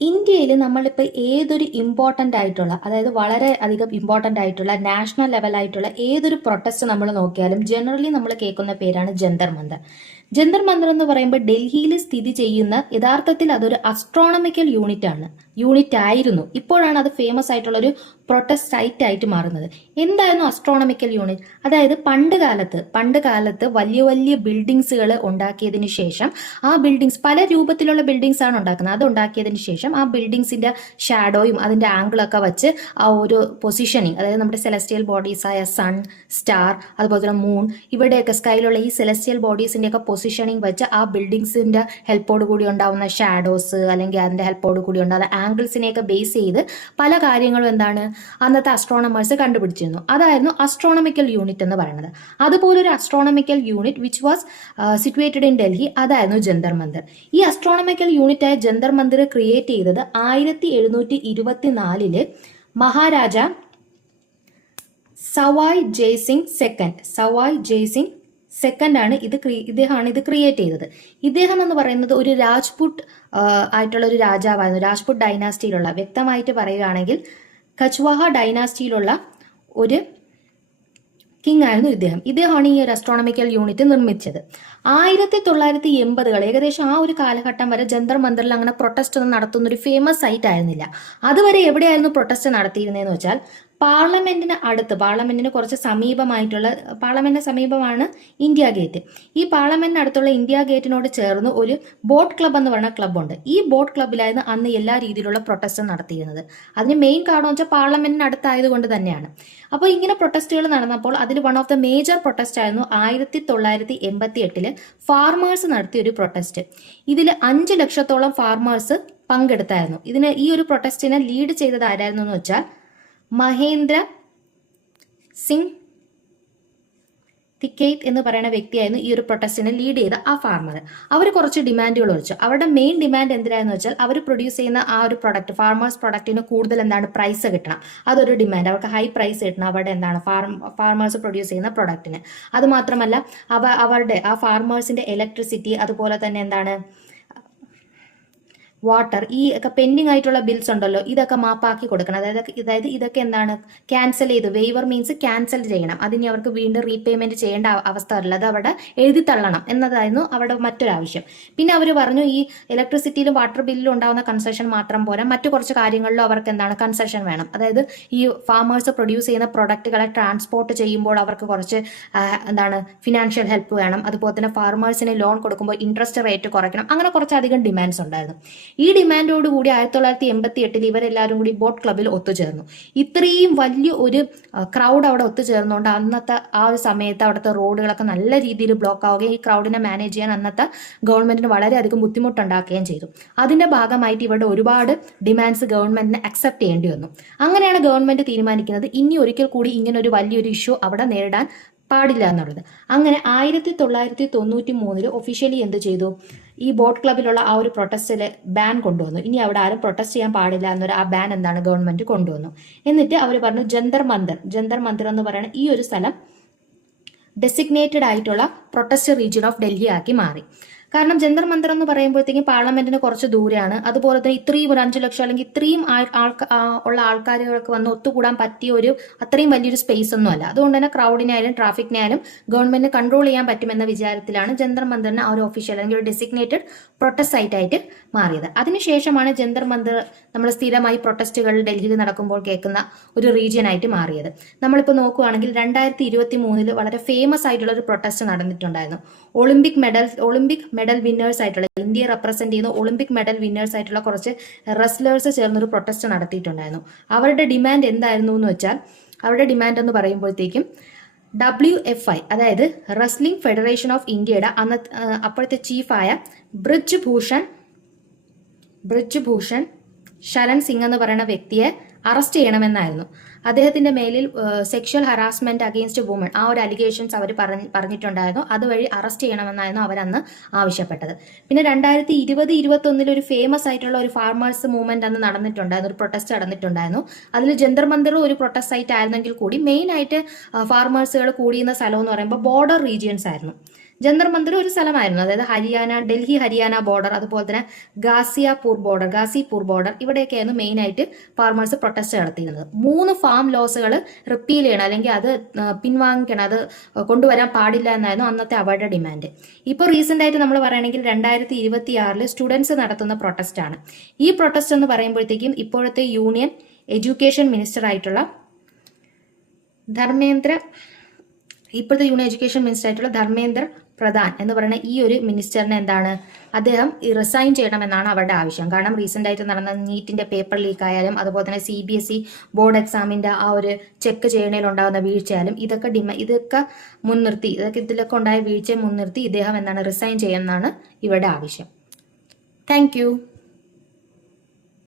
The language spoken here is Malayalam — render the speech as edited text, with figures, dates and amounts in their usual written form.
ഇന്ത്യയിൽ നമ്മളിപ്പോൾ ഏതൊരു ഇമ്പോർട്ടൻ്റ് ആയിട്ടുള്ള, അതായത് വളരെ അധികം ഇമ്പോർട്ടൻ്റ് ആയിട്ടുള്ള നാഷണൽ ലെവലായിട്ടുള്ള ഏതൊരു പ്രൊട്ടസ്റ്റ് നമ്മൾ നോക്കിയാലും ജനറലി നമ്മൾ കേൾക്കുന്ന പേരാണ് ജന്തർ മന്ദർ. ജന്തർ മന്ദർ എന്ന് പറയുമ്പോൾ ഡൽഹിയിൽ സ്ഥിതി ചെയ്യുന്ന, യഥാർത്ഥത്തിൽ അതൊരു അസ്ട്രോണമിക്കൽ യൂണിറ്റ് ആയിരുന്നു. ഇപ്പോഴാണ് അത് ഫേമസ് ആയിട്ടുള്ള ഒരു പ്രൊട്ടസ്റ്റ് സൈറ്റ് ആയിട്ട് മാറുന്നത്. എന്തായിരുന്നു അസ്ട്രോണമിക്കൽ യൂണിറ്റ്? അതായത് പണ്ട് കാലത്ത് വലിയ വലിയ ബിൽഡിങ്സുകൾ ഉണ്ടാക്കിയതിന് ശേഷം ആ ബിൽഡിങ്സ്, പല രൂപത്തിലുള്ള ബിൽഡിങ്സ് ആണ് ഉണ്ടാക്കുന്നത്, അത് ഉണ്ടാക്കിയതിന് ശേഷം ആ ബിൽഡിങ്സിന്റെ ഷാഡോയും അതിന്റെ ആംഗിളൊക്കെ വെച്ച് ആ ഒരു പൊസിഷനിങ്, അതായത് നമ്മുടെ സെലസ്റ്റിയൽ ബോഡീസ് ആയ സൺ, സ്റ്റാർ, അതുപോലെ തന്നെ മൂൺ, ഇവിടെയൊക്കെ സ്കൈയിലുള്ള ഈ സെലസ്റ്റിയൽ ബോഡീസിന്റെ ഒക്കെ പൊസിഷനിങ് വെച്ച് ആ ബിൽഡിങ്സിന്റെ ഹെൽപ്പോട് കൂടി ഉണ്ടാവുന്ന ഷാഡോസ് അല്ലെങ്കിൽ അതിന്റെ ഹെൽപ്പോട് കൂടി ഉണ്ടാകുന്ന ആംഗിൾസിനെയൊക്കെ ബേസ് ചെയ്ത് പല കാര്യങ്ങളും എന്താണ് അന്നത്തെ അസ്ട്രോണമേഴ്സ് കണ്ടുപിടിച്ചിരുന്നു. അതായിരുന്നു അസ്ട്രോണമിക്കൽ യൂണിറ്റ് എന്ന് പറയുന്നത്. അതുപോലെ ഒരു astronomical unit which was situated in Delhi, അതായിരുന്നു ജന്തർ മന്ദിർ. ഈ അസ്ട്രോണമിക്കൽ യൂണിറ്റ് ആയ ജന്തർ മന്ദിർ ക്രിയേറ്റ് ചെയ്തത് 1724 മഹാരാജ സവായ് ജയ്സിംഗ് സെക്കൻഡ് ആണ് ഇദ്ദേഹമാണ് ഇത് ക്രിയേറ്റ് ചെയ്തത്. ഇദ്ദേഹം എന്ന് പറയുന്നത് ഒരു രാജ്പുട്ട് ആയിട്ടുള്ള ഒരു രാജാവായിരുന്നു. രാജ്പുട്ട് ഡൈനാസ്റ്റിയിലുള്ള, വ്യക്തമായിട്ട് പറയുകയാണെങ്കിൽ കച്ച്വാഹ ഡൈനാസ്റ്റിയിലുള്ള ഒരു കിങ് ആയിരുന്നു ഇദ്ദേഹമാണ് ഈ ഒരു അസ്ട്രോണമിക്കൽ യൂണിറ്റ് നിർമ്മിച്ചത്. 1980 ഏകദേശം ആ ഒരു കാലഘട്ടം വരെ ജന്തർ മന്ദിറിൽ അങ്ങനെ പ്രൊട്ടസ്റ്റ് ഒന്നും നടത്തുന്ന ഒരു ഫേമസ് സൈറ്റ് ആയിരുന്നില്ല. അതുവരെ എവിടെയായിരുന്നു പ്രൊട്ടസ്റ്റ് നടത്തിയിരുന്നതെന്ന് വെച്ചാൽ പാർലമെന്റിന് കുറച്ച് പാർലമെന്റിന് സമീപമാണ് ഇന്ത്യ ഗേറ്റ്. ഈ പാർലമെന്റിന് അടുത്തുള്ള ഇന്ത്യ ഗേറ്റിനോട് ചേർന്ന് ഒരു ബോട്ട് ക്ലബ് എന്ന് പറയുന്ന ക്ലബ്ബുണ്ട്. ഈ ബോട്ട് ക്ലബ്ബിലായിരുന്നു അന്ന് എല്ലാ രീതിയിലുള്ള പ്രൊട്ടസ്റ്റ് നടത്തിയിരുന്നത്. അതിന് മെയിൻ കാരണം വെച്ചാൽ പാർലമെന്റിന് അടുത്തായതുകൊണ്ട് തന്നെയാണ്. അപ്പോൾ ഇങ്ങനെ പ്രൊട്ടസ്റ്റുകൾ നടന്നപ്പോൾ അതിൽ one of the major protest ആയിരുന്നു 1988 ഫാർമേഴ്സ് നടത്തിയ ഒരു പ്രൊട്ടസ്റ്റ്. ഇതിൽ 5 ലക്ഷത്തോളം ഫാർമേഴ്സ് പങ്കെടുത്തായിരുന്നു. ഈ ഒരു പ്രൊട്ടസ്റ്റിനെ ലീഡ് ചെയ്തത് ആരായിരുന്നു എന്ന് വെച്ചാൽ മഹേന്ദ്ര സിംഗ് തിക്കേത്ത് എന്ന് പറയുന്ന വ്യക്തിയായിരുന്നു ഈ ഒരു പ്രൊട്ടസ്റ്റിനെ ലീഡ് ചെയ്ത ആ ഫാർമർ. അവർ കുറച്ച് ഡിമാൻഡുകൾ വെച്ചു. അവരുടെ മെയിൻ ഡിമാൻഡ് എന്തിനാന്ന് വെച്ചാൽ അവർ പ്രൊഡ്യൂസ് ചെയ്യുന്ന ആ ഒരു പ്രൊഡക്റ്റ്, ഫാർമേഴ്സ് പ്രൊഡക്റ്റിന് കൂടുതൽ പ്രൈസ് കിട്ടണം. അതൊരു ഡിമാൻഡ്. അവർക്ക് ഹൈ പ്രൈസ് കിട്ടണം അവരുടെ ഫാർമേഴ്സ് പ്രൊഡ്യൂസ് ചെയ്യുന്ന പ്രൊഡക്റ്റിന്. അത് മാത്രമല്ല അവരുടെ ആ ഫാർമേഴ്സിന്റെ ഇലക്ട്രിസിറ്റി, അതുപോലെ തന്നെ വാട്ടർ, ഈ ഒക്കെ പെൻഡിങ് ആയിട്ടുള്ള ബിൽസ് ഉണ്ടല്ലോ, ഇതൊക്കെ മാപ്പാക്കി കൊടുക്കണം. അതായത് ഇതൊക്കെ ക്യാൻസൽ ചെയ്ത്, വെയ്വർ മീൻസ് ക്യാൻസൽ ചെയ്യണം. അതിന് അവർക്ക് വീണ്ടും റീപേയ്മെന്റ് ചെയ്യേണ്ട അവസ്ഥ വരില്ല, അത് അവിടെ എഴുതി തള്ളണം എന്നതായിരുന്നു അവരുടെ മറ്റൊരാവശ്യം. പിന്നെ അവർ പറഞ്ഞു ഈ ഇലക്ട്രിസിറ്റിയിലും വാട്ടർ ബില്ലിലും ഉണ്ടാകുന്ന കൺസെഷൻ മാത്രം പോരാ, മറ്റു കുറച്ച് കാര്യങ്ങളിലും അവർക്ക് കൺസെഷൻ വേണം. അതായത് ഈ ഫാമേഴ്സ് പ്രൊഡ്യൂസ് ചെയ്യുന്ന പ്രൊഡക്റ്റുകളെ ട്രാൻസ്പോർട്ട് ചെയ്യുമ്പോൾ അവർക്ക് കുറച്ച് ഫിനാൻഷ്യൽ ഹെൽപ്പ് വേണം. അതുപോലെ തന്നെ ഫാർമേഴ്സിന് ലോൺ കൊടുക്കുമ്പോൾ ഇൻട്രസ്റ്റ് റേറ്റ് കുറയ്ക്കണം. അങ്ങനെ കുറച്ചധികം ഡിമാൻഡ്സ് ഉണ്ടായിരുന്നു. ഈ ഡിമാൻഡോടുകൂടി 1988 ഇവരെല്ലാവരും കൂടി ബോട്ട് ക്ലബിൽ ഒത്തുചേർന്നു. ഇത്രയും വലിയ ഒരു ക്രൗഡ് അവിടെ ഒത്തുചേർന്നുകൊണ്ട് അന്നത്തെ ആ ഒരു സമയത്ത് അവിടുത്തെ റോഡുകളൊക്കെ നല്ല രീതിയിൽ ബ്ലോക്ക് ആവുകയും ഈ ക്രൗഡിനെ മാനേജ് ചെയ്യാൻ അന്നത്തെ ഗവൺമെന്റിന് വളരെയധികം ബുദ്ധിമുട്ടുണ്ടാക്കുകയും ചെയ്തു. അതിന്റെ ഭാഗമായിട്ട് ഇവരുടെ ഒരുപാട് ഡിമാൻഡ്സ് ഗവൺമെന്റിന് അക്സെപ്റ്റ് ചെയ്യേണ്ടി വന്നു. അങ്ങനെയാണ് ഗവൺമെന്റ് തീരുമാനിക്കുന്നത് ഇനി ഒരിക്കൽ കൂടി ഇങ്ങനെ ഒരു വലിയൊരു ഇഷ്യൂ അവിടെ നേരിടാൻ പാടില്ല എന്നുള്ളത്. അങ്ങനെ 1993 ഒഫീഷ്യലി എന്ത് ചെയ്തു, ഈ ബോട്ട് ക്ലബിലുള്ള ആ ഒരു പ്രൊട്ടസ്റ്റില് ബാൻ കൊണ്ടുവന്നു. ഇനി അവിടെ ആരും പ്രൊട്ടസ്റ്റ് ചെയ്യാൻ പാടില്ല എന്നൊരു ആ ബാൻ ഗവൺമെന്റ് കൊണ്ടുവന്നു. എന്നിട്ട് അവർ പറഞ്ഞു ജന്തർ മന്ദിർ എന്ന് പറയുന്ന ഈ ഒരു സ്ഥലം ഡെസിഗ്നേറ്റഡ് ആയിട്ടുള്ള പ്രൊട്ടസ്റ്റ് റീജിയൻ ഓഫ് ഡൽഹി ആക്കി മാറി. കാരണം ജന്തർ മന്ദിർ എന്ന് പറയുമ്പോഴത്തേക്കും പാർലമെന്റിന് കുറച്ച് ദൂരെയാണ്. അതുപോലെ തന്നെ ഇത്രയും ഒരു 5 ലക്ഷം അല്ലെങ്കിൽ ഇത്രയും ഉള്ള ആൾക്കാരുകൾക്ക് വന്ന് ഒത്തുകൂടാൻ പറ്റിയ ഒരു അത്രയും വലിയൊരു സ്പേസ് ഒന്നും അല്ല. അതുകൊണ്ട് തന്നെ ക്രൗഡിനായാലും ട്രാഫിക്കിനായാലും ഗവൺമെന്റിന് കൺട്രോൾ ചെയ്യാൻ പറ്റുമെന്ന വിചാരത്തിലാണ് ജന്തർ മന്ദിറിന് ആ ഒരു ഒഫീഷ്യൽ അല്ലെങ്കിൽ ഒരു ഡെസിഗ്നേറ്റഡ് പ്രൊട്ടസ്റ്റ് സൈറ്റ് ആയിട്ട് മാറിയത്. അതിനുശേഷമാണ് ജന്തർ മന്ദിർ നമ്മൾ സ്ഥിരമായി പ്രൊട്ടസ്റ്റുകൾ ഡൽഹിയിൽ നടക്കുമ്പോൾ കേൾക്കുന്ന ഒരു റീജിയൻ ആയിട്ട് മാറിയത്. നമ്മളിപ്പോൾ നോക്കുകയാണെങ്കിൽ 2023 വളരെ ഫേമസ് ആയിട്ടുള്ള ഒരു പ്രൊട്ടസ്റ്റ് നടന്നിട്ടുണ്ടായിരുന്നു. ഒളിമ്പിക് മെഡൽ വിന്നേഴ്സ് ആയിട്ടുള്ള, ഇന്ത്യയെ റെപ്രസെന്റ് ചെയ്യുന്ന ഒളിമ്പിക് മെഡൽ വിന്നേഴ്സ് ആയിട്ടുള്ള കുറച്ച് റെസ്ലേഴ്സ് ചേർന്നൊരു പ്രൊട്ടസ്റ്റ് നടത്തിയിട്ടുണ്ടായിരുന്നു. അവരുടെ ഡിമാൻഡ് എന്തായിരുന്നു എന്ന് വെച്ചാൽ, അവരുടെ ഡിമാൻഡ് എന്ന് പറയുമ്പോഴത്തേക്കും WFI, അതായത് റെസ്ലിംഗ് ഫെഡറേഷൻ ഓഫ് ഇന്ത്യയുടെ അപ്പോഴത്തെ ചീഫായ ബ്രിജ് ഭൂഷൺ ശരൺ സിംഗ് എന്ന് പറയുന്ന വ്യക്തിയെ അറസ്റ്റ് ചെയ്യണമെന്നായിരുന്നു. അദ്ദേഹത്തിന്റെ മേലിൽ സെക്ഷൽ ഹറാസ്മെന്റ് അഗെയിൻസ്റ്റ് വുമൺ ആ ഒരു അലിഗേഷൻസ് അവർ പറഞ്ഞിട്ടുണ്ടായിരുന്നു. അതുവഴി അറസ്റ്റ് ചെയ്യണമെന്നായിരുന്നു അവരന്ന് ആവശ്യപ്പെട്ടത്. പിന്നെ 2020-21 ഒരു ഫേമസ് ആയിട്ടുള്ള ഒരു ഫാർമേഴ്സ് മൂവ്മെന്റ് അന്ന് നടന്നിട്ടുണ്ടായിരുന്നു, ഒരു പ്രൊട്ടസ്റ്റ് നടന്നിട്ടുണ്ടായിരുന്നു. അതിൽ ജന്തർ മന്ദിർ ഒരു പ്രൊട്ടസ്റ്റ് സൈറ്റ് ആയിരുന്നെങ്കിൽ കൂടി മെയിൻ ആയിട്ട് ഫാർമേഴ്സുകൾ കൂടിയുന്ന സ്ഥലം എന്ന് പറയുമ്പോൾ ബോർഡർ റീജിയൻസ് ആയിരുന്നു. ജന്തർ മന്ദിർ ഒരു സ്ഥലമായിരുന്നു, അതായത് ഡൽഹി ഹരിയാന ബോർഡർ, അതുപോലെ തന്നെ ഗാസിപൂർ ബോർഡർ ഇവിടെയൊക്കെയായിരുന്നു മെയിൻ ആയിട്ട് ഫാർമേഴ്സ് പ്രൊട്ടസ്റ്റ് നടത്തിയിരുന്നത്. 3 ഫാം ലോസുകൾ റിപ്പീൽ ചെയ്യണം, അല്ലെങ്കിൽ അത് പിൻവാങ്ങിക്കണം, അത് കൊണ്ടുവരാൻ പാടില്ല എന്നായിരുന്നു അന്നത്തെ അവരുടെ ഡിമാൻഡ്. ഇപ്പോൾ റീസെന്റ് ആയിട്ട് നമ്മൾ പറയുകയാണെങ്കിൽ 2026 സ്റ്റുഡൻസ് നടത്തുന്ന പ്രൊട്ടസ്റ്റ് ആണ്. ഈ പ്രൊട്ടസ്റ്റ് എന്ന് പറയുമ്പോഴത്തേക്കും ഇപ്പോഴത്തെ യൂണിയൻ എഡ്യൂക്കേഷൻ മിനിസ്റ്റർ ആയിട്ടുള്ള ധർമ്മേന്ദ്ര പ്രധാൻ എന്ന് പറയുന്ന ഈ ഒരു മിനിസ്റ്ററിനെ എന്താണ്, അദ്ദേഹം റിസൈൻ ചെയ്യണമെന്നാണ് അവരുടെ ആവശ്യം. കാരണം റീസെന്റ് ആയിട്ട് നടന്ന നീറ്റിന്റെ പേപ്പർ ലീക്ക് ആയാലും, അതുപോലെ തന്നെ CBSE ബോർഡ് എക്സാമിന്റെ ആ ഒരു ചെക്ക് ചെയ്യണേലുണ്ടാകുന്ന വീഴ്ചയാലും ഇതിലൊക്കെ ഉണ്ടായ വീഴ്ചയെ മുൻനിർത്തി ഇദ്ദേഹം എന്താണ് റിസൈൻ ചെയ്യുമെന്നാണ് ഇവരുടെ ആവശ്യം. താങ്ക്